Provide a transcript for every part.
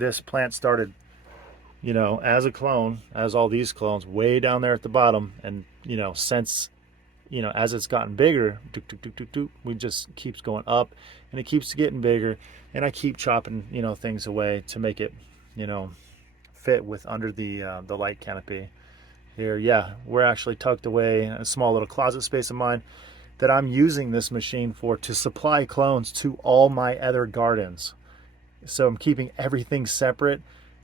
this plant started, you know, as a clone, as all these clones, way down there at the bottom, and you know, since, you know, as it's gotten bigger, we just keeps going up, and it keeps getting bigger, and I keep chopping, you know, things away to make it, you know, fit with under the light canopy here. Yeah, we're actually tucked away in a small little closet space of mine that I'm using this machine for to supply clones to all my other gardens. So I'm keeping everything separate,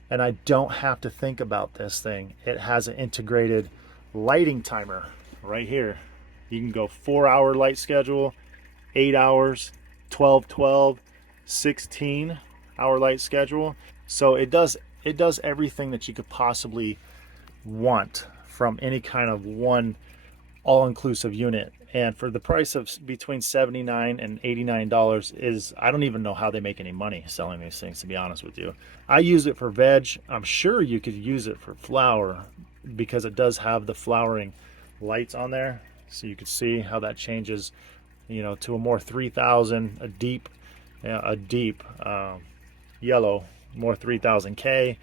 and I don't have to think about this thing. It has an integrated lighting timer right here. You can go 4-hour light schedule, 8 hours, 12, 12, 16-hour light schedule. So it does everything that you could possibly want from any kind of one all-inclusive unit. And for the price of between $79 and $89 is, I don't even know how they make any money selling these things, to be honest with you. I use it for veg. I'm sure you could use it for flower because it does have the flowering lights on there. So you can see how that changes, you know, to a more 3000, a deep yellow, more 3000K.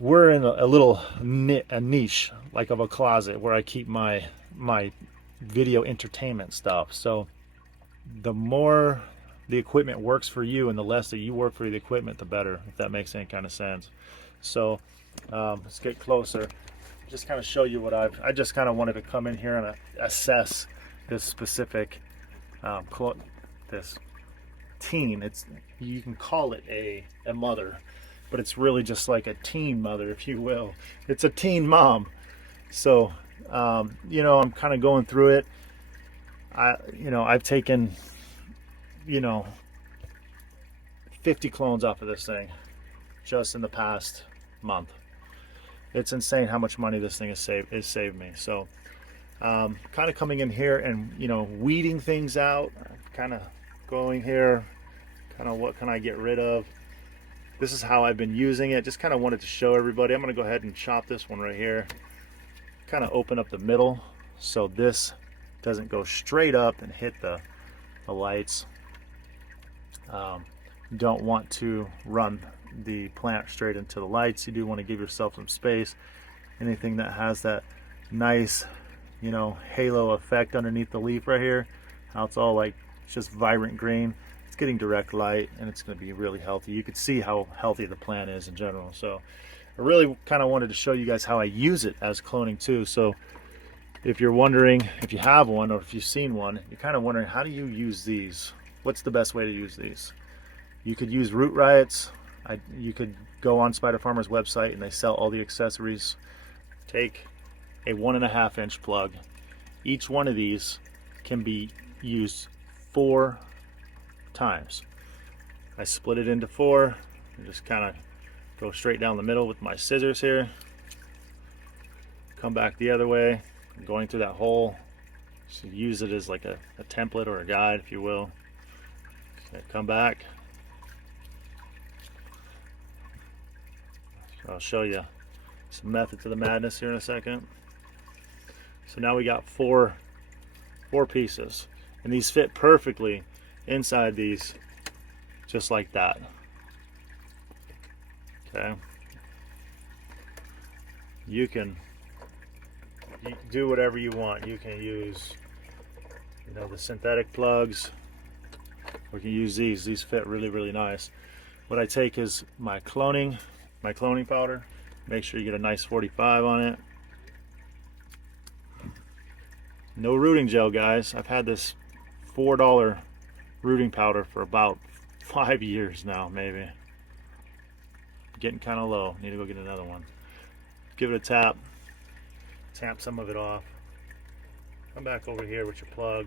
We're in a little niche like of a closet where I keep my video entertainment stuff. So the more the equipment works for you and the less that you work for the equipment, the better, if that makes any kind of sense. So let's get closer, just kind of show you what I just kind of wanted to come in here and assess this specific this teen. It's, you can call it a mother, but it's really just like a teen mother, if you will. It's a teen mom. So you know, I'm kind of going through it. I've taken, you know, 50 clones off of this thing just in the past month. It's insane how much money this thing has saved me. So kind of coming in here and, you know, weeding things out, kind of going here, kind of what can I get rid of. This is how I've been using it. Just kind of wanted to show everybody. I'm going to go ahead and chop this one right here, kind of open up the middle so this doesn't go straight up and hit the lights. Don't want to run the plant straight into the lights. You do want to give yourself some space. Anything that has that nice, you know, halo effect underneath the leaf right here, how it's all like just vibrant green, it's getting direct light, and it's going to be really healthy. You can see how healthy the plant is in general. So I really kind of wanted to show you guys how I use it as cloning too. So if you're wondering, if you have one or if you've seen one, you're kind of wondering, how do you use these? What's the best way to use these? You could use root riots. You could go on Spider Farmer's website and they sell all the accessories. Take a 1.5 inch plug. Each one of these can be used 4 times. I split it into 4 and just kind of go straight down the middle with my scissors here. Come back the other way, going through that hole. So use it as like a template or a guide, if you will. Okay, come back. So I'll show you some method to the madness here in a second. So now we got four pieces, and these fit perfectly inside these, just like that. Okay. You can do whatever you want. You can use, you know, the synthetic plugs. We can use these. These fit really, really nice. What I take is my cloning powder. Make sure you get a nice 45 on it. No rooting gel, guys. I've had this $4 rooting powder for about 5 years now, maybe. Getting kind of low. Need to go get another one. Give it a tap. Tap some of it off. Come back over here with your plug.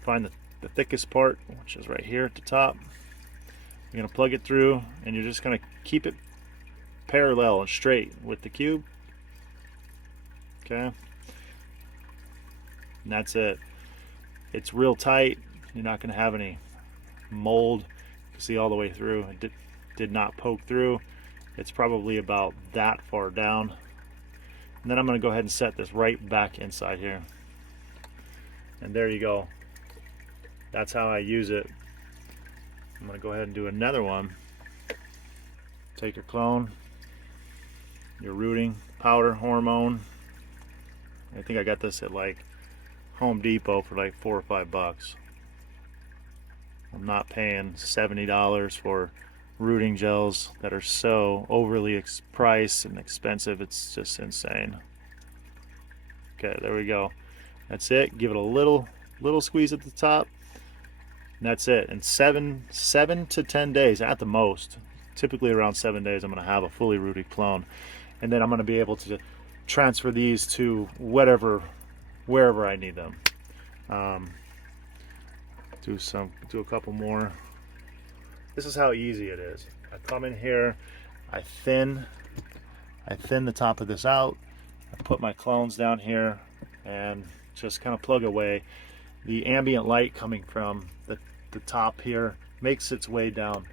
Find the thickest part, which is right here at the top. You're going to plug it through, and you're just going to keep it parallel and straight with the cube. Okay. And that's it. It's real tight. You're not going to have any mold. You can see all the way through. It did not poke through. It's probably about that far down. And then I'm going to go ahead and set this right back inside here. And there you go. That's how I use it. I'm going to go ahead and do another one. Take your clone, your rooting powder hormone. I think I got this at like Home Depot for like $4 or $5. I'm not paying $70 for rooting gels that are so overly priced and expensive. It's just insane. Okay, there we go. That's it. Give it a little squeeze at the top, and that's it. In seven to 10 days at the most, typically around 7 days, I'm going to have a fully rooted clone, and then I'm going to be able to transfer these to wherever I need them. Do a couple more. This is how easy it is. I come in here, I thin the top of this out, I put my clones down here, and just kind of plug away. The ambient light coming from the top here makes its way down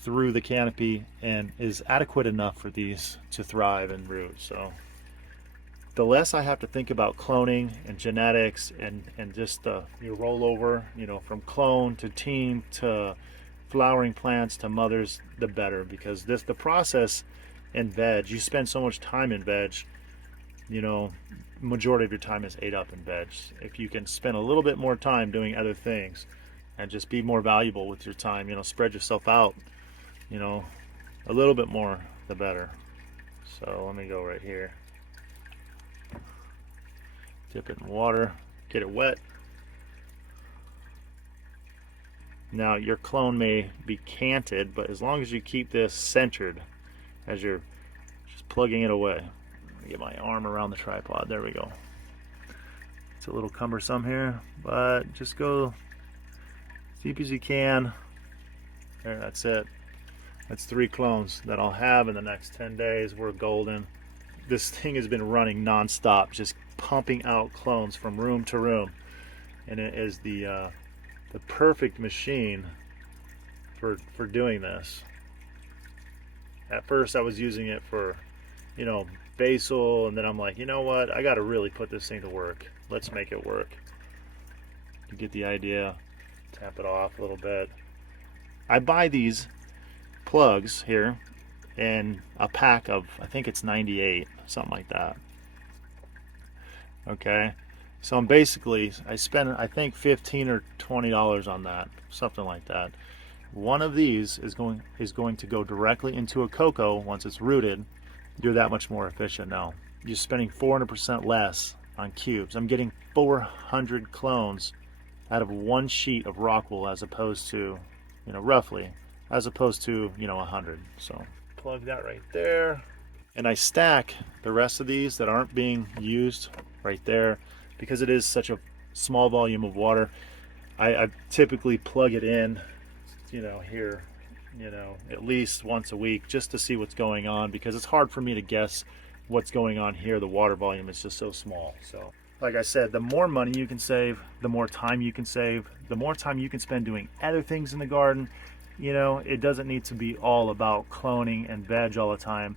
through the canopy and is adequate enough for these to thrive and root. So the less I have to think about cloning and genetics and just your rollover, from clone to teen to flowering plants to mothers, the better, because the process in veg, you spend so much time in veg, majority of your time is ate up in veg. If you can spend a little bit more time doing other things and just be more valuable with your time, spread yourself out, a little bit more, the better. So let me go right here. Dip it in water, get it wet. Now your clone may be canted, but as long as you keep this centered as you're just plugging it away. Let me get my arm around the tripod. There we go. It's a little cumbersome here, but just go as deep as you can. There, that's it. That's 3 clones that I'll have in the next 10 days. We're golden. This thing has been running non-stop, just pumping out clones from room to room, and it is the perfect machine for doing this. At first I was using it for basil, and then I'm like, you know what, I got to really put this thing to work. Let's make it work. You get the idea. Tap it off a little bit. I buy these plugs here in a pack of, I think it's 98, something like that. Okay, so I'm basically, I spend, I think, $15 or $20 on that, something like that. One of these is going to go directly into a cocoa once it's rooted. You're that much more efficient now. You're spending 400% less on cubes. I'm getting 400 clones out of one sheet of rock wool, as opposed to, roughly, as opposed to 100. So plug that right there, and I stack the rest of these that aren't being used right there, because it is such a small volume of water. I typically plug it in, here, at least once a week, just to see what's going on, because it's hard for me to guess what's going on here. The water volume is just so small. So like I said, the more money you can save, the more time you can save, the more time you can spend doing other things in the garden. It doesn't need to be all about cloning and veg all the time,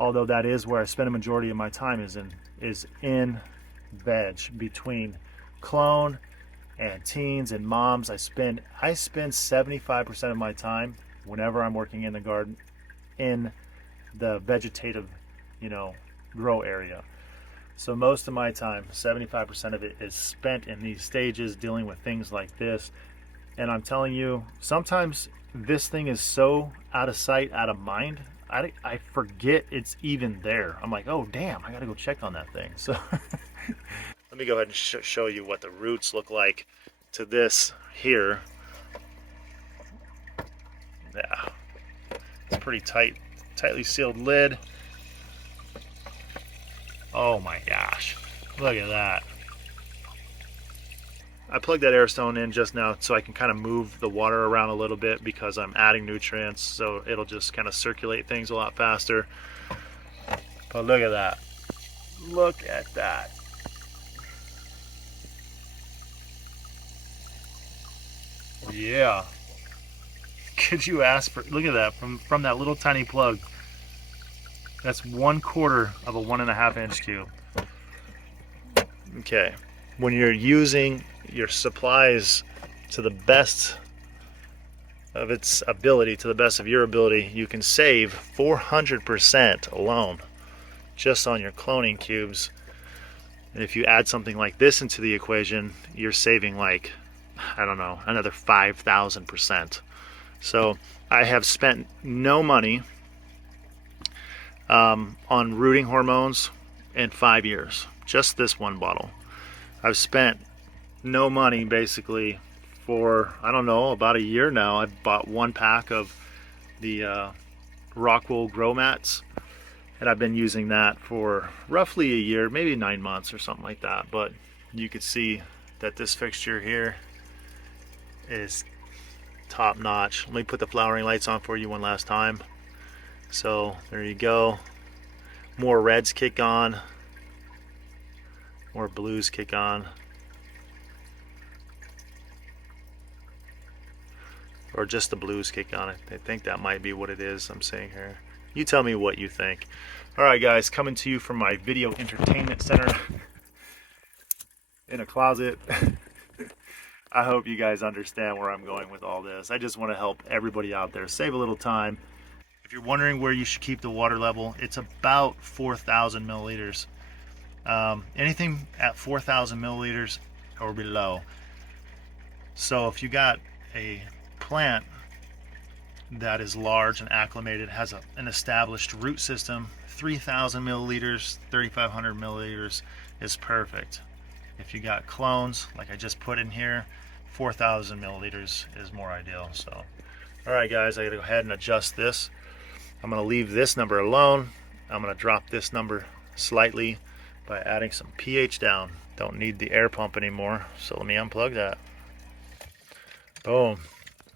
although that is where I spend a majority of my time, is in veg. Between clone and teens and moms, I spend 75% of my time, whenever I'm working in the garden, in the vegetative grow area. So most of my time, 75% of it, is spent in these stages dealing with things like this. And I'm telling you, sometimes this thing is so out of sight, out of mind, I forget it's even there. I'm like, oh damn, I gotta go check on that thing. So let me go ahead and show you what the roots look like to this here. Yeah, it's pretty tightly sealed lid. Oh my gosh, look at that. I plugged that air stone in just now so I can kind of move the water around a little bit, because I'm adding nutrients, so it'll just kind of circulate things a lot faster. But look at that. Look at that. Yeah. Could you ask for, look at that, from that little tiny plug. That's 1/4 of a 1.5 inch cube. Okay. When you're using your supplies to the best of its ability, to the best of your ability, you can save 400% alone just on your cloning cubes. And if you add something like this into the equation, you're saving like, I don't know, another 5,000%. So I have spent no money on rooting hormones in 5 years. Just this one bottle. I've spent no money basically for, I don't know, about a year now. I've bought 1 pack of the Rockwool grow mats, and I've been using that for roughly a year, maybe 9 months or something like that. But you could see that this fixture here is top notch. Let me put the flowering lights on for you one last time. So there you go. More reds kick on, more blues kick on, or just the blues kick on. I think that might be what it is I'm saying here. You tell me what you think. All right, guys, coming to you from my video entertainment center in a closet. I hope you guys understand where I'm going with all this. I just want to help everybody out there save a little time. If you're wondering where you should keep the water level, it's about 4,000 milliliters. Anything at 4,000 milliliters or below. So if you got a plant that is large and acclimated, has an established root system, 3,000 milliliters, 3,500 milliliters is perfect. If you got clones, like I just put in here, 4,000 milliliters is more ideal. So, all right, guys, I gotta go ahead and adjust this. I'm gonna leave this number alone. I'm gonna drop this number slightly by adding some pH down. Don't need the air pump anymore, so let me unplug that. Boom.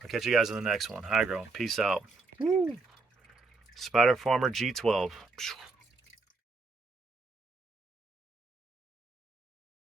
I'll catch you guys in the next one. High grow. Peace out. Woo. Spider Farmer G12.